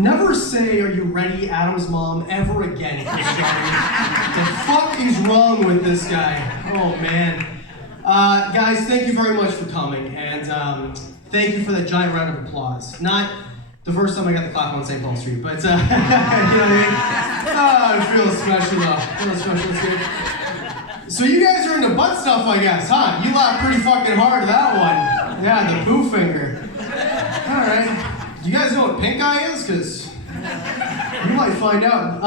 Never say, "Are you ready, Adam's mom," ever again, Christian. The fuck is wrong with this guy? Oh, man. Guys, thank you very much for coming, and thank you for that giant round of applause. Not the first time I got the clap on St. Paul Street, but, you know what I mean? Oh, it feels special, though. It feels special, it's good. So you guys are into butt stuff, I guess, huh? You laughed pretty fucking hard at that one. Yeah, the poo finger. All right. Do you guys know what pink eye is? Because you might find out.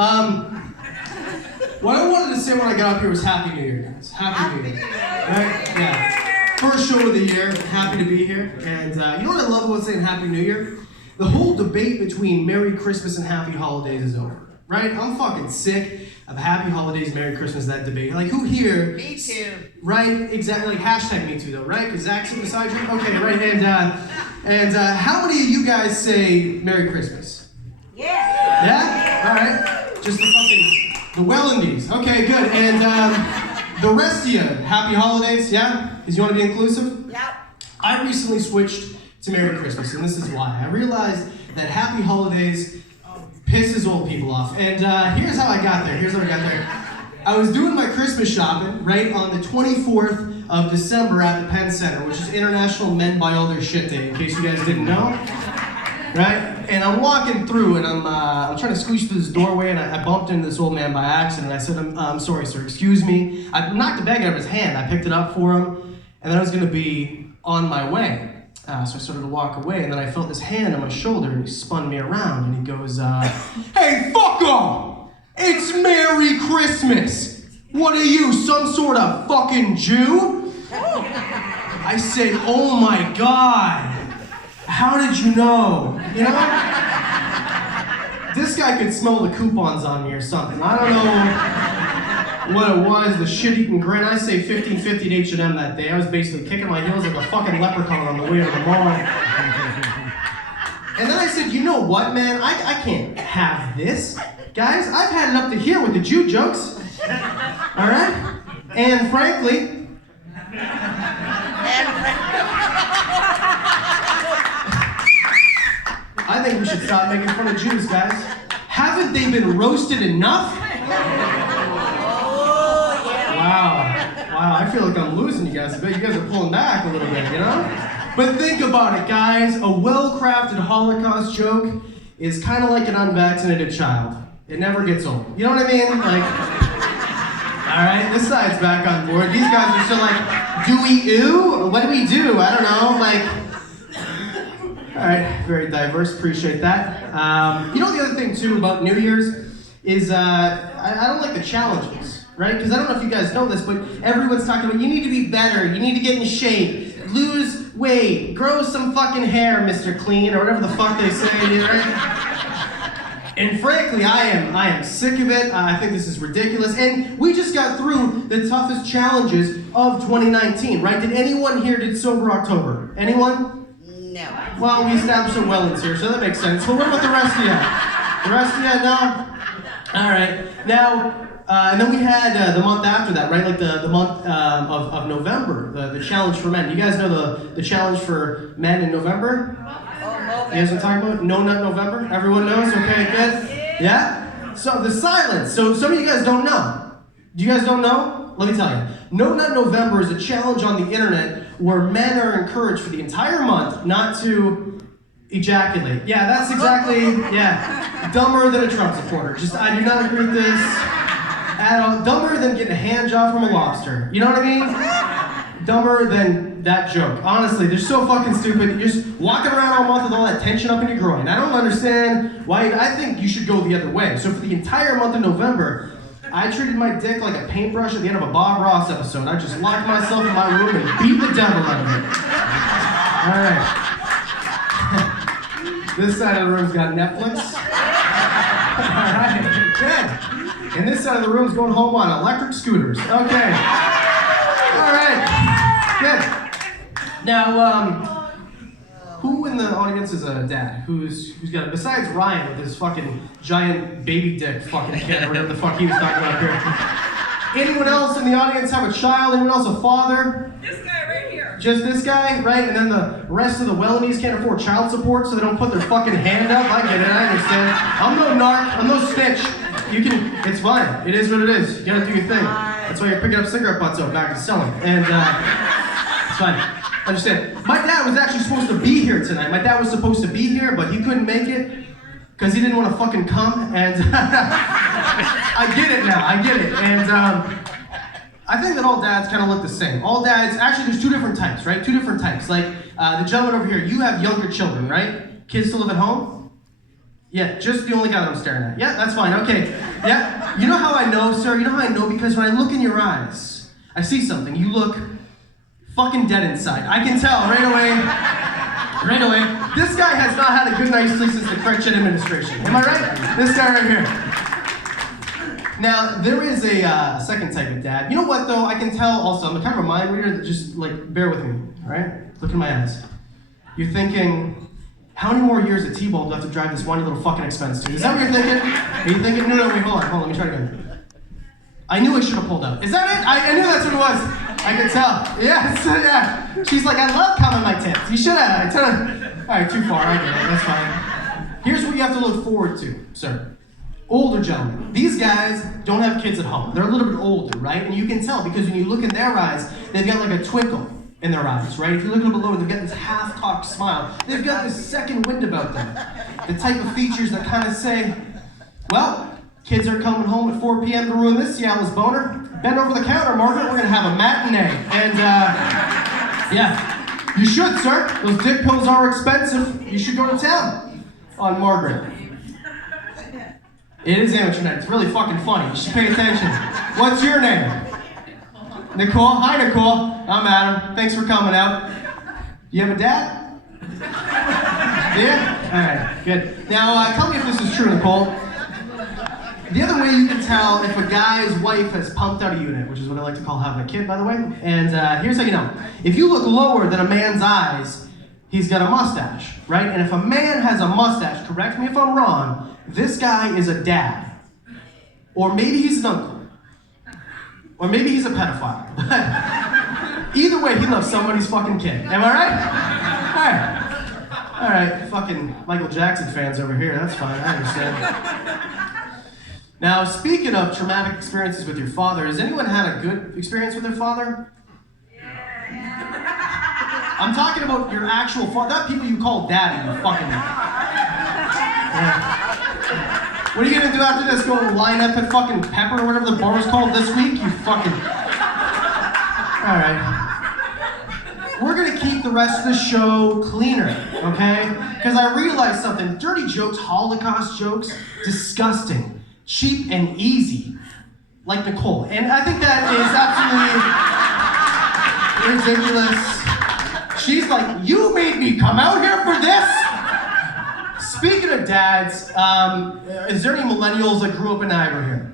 What I wanted to say when I got up here was Happy New Year, guys. Happy New Year. Right? Yeah. First show of the year. Happy to be here. And you know what I love about saying Happy New Year? The whole debate between Merry Christmas and Happy Holidays is over. Right? I'm fucking sick of Happy Holidays, Merry Christmas, that debate. Like, who here? Me too. Right? Exactly. Like, hashtag me too, though, right? Because Zach's sitting beside you? Okay, right. And how many of you guys say Merry Christmas? Yeah. Yeah? All right. Just the Wellandies. Okay, good. And the rest of you, Happy Holidays, yeah? Because you want to be inclusive? Yep. I recently switched to Merry Christmas, and this is why. I realized that Happy Holidays pisses old people off. And here's how I got there. I was doing my Christmas shopping, right, on the 24th of December at the Penn Center, which is International Men Buy All Their Shit Day, in case you guys didn't know. Right? And I'm walking through, and I'm trying to squeeze through this doorway, and I bumped into this old man by accident. I said, I'm sorry, sir, excuse me. I knocked the bag out of his hand. I picked it up for him, and then I was going to be on my way. So I started to walk away, and then I felt this hand on my shoulder, and he spun me around, and he goes, "Hey, fuck off! It's Merry Christmas! What are you, some sort of fucking Jew?" I said, "Oh my God, how did you know?" You know? This guy could smell the coupons on me or something. I don't know what it was, the shit-eating grin. I say 1550 at H&M that day. I was basically kicking my heels like a fucking leprechaun on the way to the mall. And then I said, "You know what, man? I can't have this. Guys, I've had it up to here with the Jew jokes. All right? And frankly, I think we should stop making fun of Jews, guys. Haven't they been roasted enough? Wow, I feel like I'm losing you guys. I bet you guys are pulling back a little bit, you know? But think about it, guys. A well-crafted Holocaust joke is kind of like an unvaccinated child. It never gets old. You know what I mean? Like, all right, this side's back on board. These guys are still like, "Do we ooh? What do we do?" I don't know, like... All right, very diverse, appreciate that. You know the other thing, too, about New Year's is I don't like the challenges, right? Because I don't know if you guys know this, but everyone's talking about, you need to be better, you need to get in shape, lose weight, grow some fucking hair, Mr. Clean, or whatever the fuck they say, right? And frankly, I am sick of it. I think this is ridiculous. And we just got through the toughest challenges of 2019, right? Did anyone here did Sober October? Anyone? No. Well, we established some Wellens here, so that makes sense. But what about the rest of you? The rest of you, no? All right. Now, and then we had the month after that, right? Like the month of November, the challenge for men. You guys know the challenge for men in November? Oh, You guys know what I'm talking about? No Nut November? Everyone knows? Okay, good. Yeah? So the silence. So some of you guys don't know. You guys don't know? Let me tell you. No Nut November is a challenge on the internet where men are encouraged for the entire month not to ejaculate. Yeah, that's exactly, yeah. Dumber than a Trump supporter. Just, I do not agree with this at all. Dumber than getting a hand job from a lobster. You know what I mean? Dumber than that joke. Honestly, they're so fucking stupid. You're just walking around all month with all that tension up in your groin. I don't understand why. I think you should go the other way. So for the entire month of November, I treated my dick like a paintbrush at the end of a Bob Ross episode. I just locked myself in my room and beat the devil out of it. All right. This side of the room's got Netflix. All right, good. And this side of the room's going home on electric scooters. Okay. All right, good. Now, who in the audience is a dad? Who's got, besides Ryan with his fucking giant baby dick fucking kid, or whatever the fuck he was talking about here. Anyone else in the audience have a child? Anyone else a father? This guy right here. Just this guy, right? And then the rest of the Wellimies can't afford child support, so they don't put their fucking hand up. I get it, I understand. I'm no narc, I'm no snitch. It's fine. It is what it is. You gotta do your thing. That's why you're picking up cigarette butts out back to selling. And it's fine. Understand. My dad was actually supposed to be here tonight. My dad was supposed to be here, but he couldn't make it because he didn't want to fucking come. And I get it now. I get it. And I think that all dads kind of look the same. All dads, actually there's two different types, right? Two different types. Like the gentleman over here, you have younger children, right? Kids still live at home? Yeah, just the only guy that I'm staring at. Yeah, that's fine, okay. Yeah, you know how I know, sir? You know how I know? Because when I look in your eyes, I see something. You look fucking dead inside. I can tell right away. Right away. This guy has not had a good night's sleep since the correction administration. Am I right? This guy right here. Now, there is a second type of dad. You know what, though? I can tell also, I'm a kind of a mind reader that just, like, bear with me, all right? Look in my eyes. You're thinking, how many more years at T-Ball do I have to drive this one little fucking expense to? Is that what you're thinking? Are you thinking, no, wait, hold on, let me try it again. I knew I should have pulled out. Is that it? I knew that's what it was. I could tell. Yes, yeah. She's like, I love counting my tips. You should have. I tell her. All right, too far, I get it, that's fine. Here's what you have to look forward to, sir. Older gentlemen. These guys don't have kids at home. They're a little bit older, right? And you can tell because when you look in their eyes, they've got like a twinkle in their eyes, right? If you look a little bit lower, they've got this half-cocked smile. They've got this second wind about them. The type of features that kind of say, well, kids are coming home at 4 p.m. to ruin this Cialis boner. Bend over the counter, Margaret. We're going to have a matinee. And, yeah. You should, sir. Those dick pills are expensive. You should go to town on Margaret. It is amateur night. It's really fucking funny. You should pay attention. What's your name? Nicole? Hi, Nicole. I'm Adam. Thanks for coming out. You have a dad? Yeah? Alright, good. Now, tell me if this is true, Nicole. The other way you can tell if a guy's wife has pumped out a unit, which is what I like to call having a kid, by the way, and here's how you know. If you look lower than a man's eyes, he's got a mustache, right? And if a man has a mustache, correct me if I'm wrong, this guy is a dad. Or maybe he's an uncle. Or maybe he's a pedophile. Either way, he loves somebody's fucking kid. Am I right? Alright, fucking Michael Jackson fans over here, that's fine, I understand. Now, speaking of traumatic experiences with your father, has anyone had a good experience with their father? I'm talking about your actual father, not people you call daddy, you fucking... Yeah. What are you gonna do after this? Go line up at fucking Pepper or whatever the bar was called this week? You fucking... Alright. We're gonna keep the rest of the show cleaner, okay? Because I realized something. Dirty jokes, Holocaust jokes, disgusting. Cheap and easy, like Nicole. And I think that is absolutely ridiculous. She's like, you made me come out here for this? Speaking of dads, is there any millennials that grew up in Niagara here?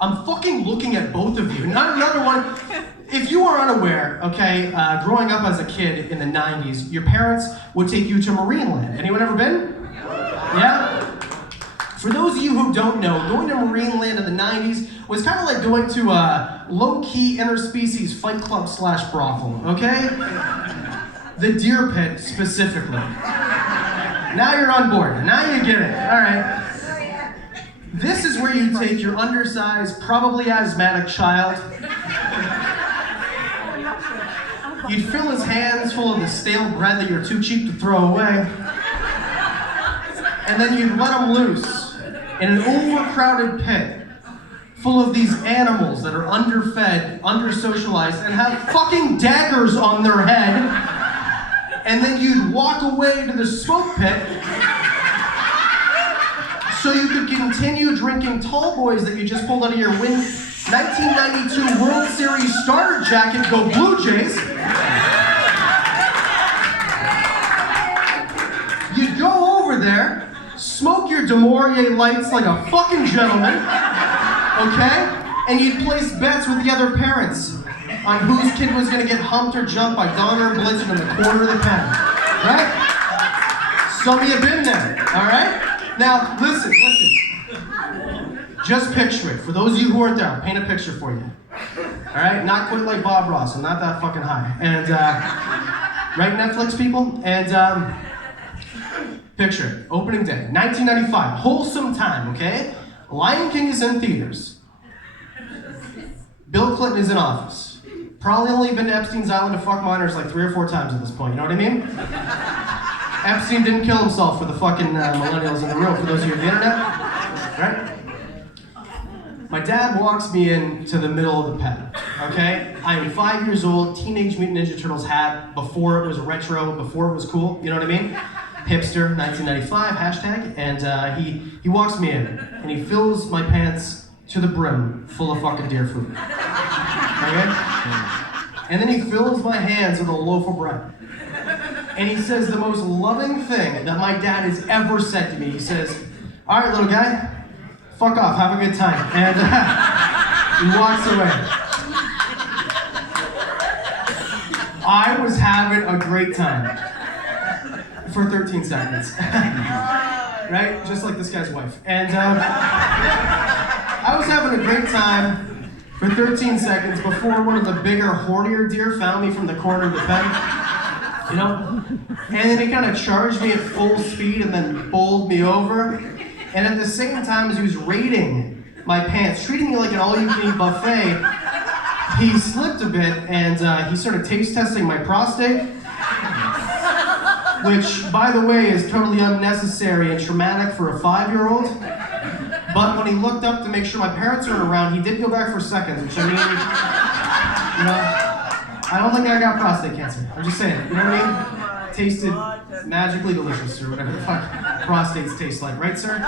I'm fucking looking at both of you. Not another one. If you are unaware, okay, growing up as a kid in the 90s, your parents would take you to Marineland. Anyone ever been? Yeah? For those of you who don't know, going to Marineland in the 90s was kind of like going to a low-key interspecies fight club / brothel, okay? The Deer Pit, specifically. Now you're on board. Now you get it. All right. This is where you take your undersized, probably asthmatic child. You'd fill his hands full of the stale bread that you're too cheap to throw away. And then you'd let him loose in an overcrowded pit full of these animals that are underfed, undersocialized, and have fucking daggers on their head. And then you'd walk away to the smoke pit so you could continue drinking tall boys that you just pulled out of your 1992 World Series starter jacket, go Blue Jays. You'd go over there, smoke your DeMaurier lights like a fucking gentleman, okay? And you'd place bets with the other parents on whose kid was gonna get humped or jumped by Donner and Blizzard in the corner of the pen, right? Some of you have been there, all right? Now, listen. Just picture it. For those of you who aren't there, I'll paint a picture for you. All right, not quite like Bob Ross. I'm not that fucking high. And right, Netflix people. And picture it. Opening day, 1995, wholesome time. Okay, Lion King is in theaters. Bill Clinton is in office. Probably only been to Epstein's Island to fuck minors like 3 or 4 times at this point. You know what I mean? Epstein didn't kill himself for the fucking millennials in the room. For those of you on the internet, right? My dad walks me into the middle of the pad, okay? I am 5 years old, Teenage Mutant Ninja Turtles hat, before it was retro, before it was cool, you know what I mean? Hipster, 1995, hashtag, and he walks me in, and he fills my pants to the brim full of fucking deer food, okay? And then he fills my hands with a loaf of bread. And he says the most loving thing that my dad has ever said to me. He says, all right, little guy, fuck off, have a good time. And he walks away. I was having a great time for 13 seconds. Right? Just like this guy's wife. And I was having a great time for 13 seconds before one of the bigger, hornier deer found me from the corner of the pen. You know? And then he kind of charged me at full speed and then bowled me over. And at the same time as he was raiding my pants, treating me like an all-you-can-eat buffet, he slipped a bit and he started taste testing my prostate, which, by the way, is totally unnecessary and traumatic for a 5-year-old. But when he looked up to make sure my parents weren't around, he did go back for seconds, which I mean, you know, I don't think I got prostate cancer. I'm just saying, you know what I mean? Tasted magically delicious, or whatever the fuck prostates taste like, right, sir?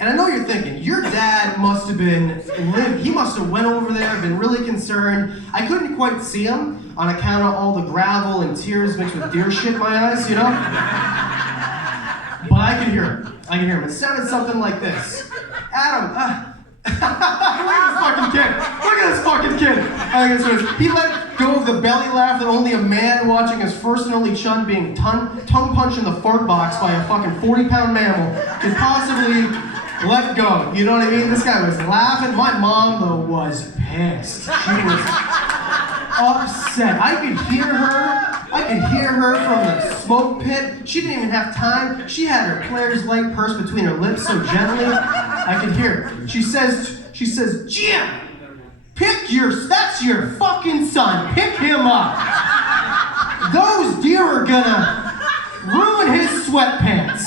And I know you're thinking, your dad must have been, he must have went over there, been really concerned. I couldn't quite see him on account of all the gravel and tears mixed with deer shit in my eyes, you know? But I could hear him. I could hear him. It sounded something like this. Adam, look at this fucking kid. Look at this fucking kid. He let go of the belly laugh that only a man watching his first and only chun being tongue punched in the fart box by a fucking 40-pound mammal could possibly let go. You know what I mean? This guy was laughing. My mom, though, was pissed. She was upset. I could hear her from the smoke pit. She didn't even have time. She had her Claire's Light purse between her lips so gently. I could hear her. She says, Jim, that's your fucking son. Pick him up. Those deer are gonna ruin his sweatpants.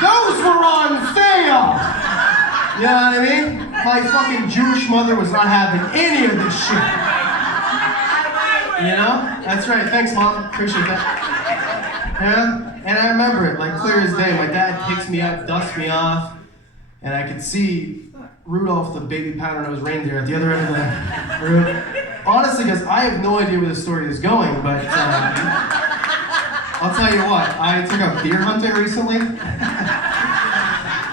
Those were on sale. You know what I mean? My fucking Jewish mother was not having any of this shit. You know? That's right. Thanks, Mom. Appreciate that. Yeah? And I remember it, like clear as day. My dad picks me up, dusts me off, and I could see Rudolph the baby powder-nosed reindeer at the other end of the room. Honestly, guys, I have no idea where the story is going, but I'll tell you what. I took up deer hunting recently.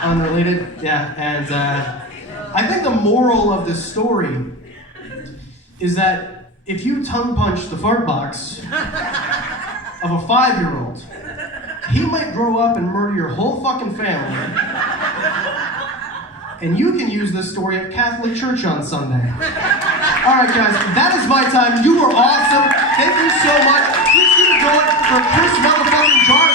Unrelated, yeah. And I think the moral of this story is that if you tongue punch the fart box of a 5-year-old, he might grow up and murder your whole fucking family. And you can use this story at Catholic Church on Sunday. All right, guys, that is my time. You were awesome. Thank you so much. Please keep it going for Chris motherfucking Jarvis.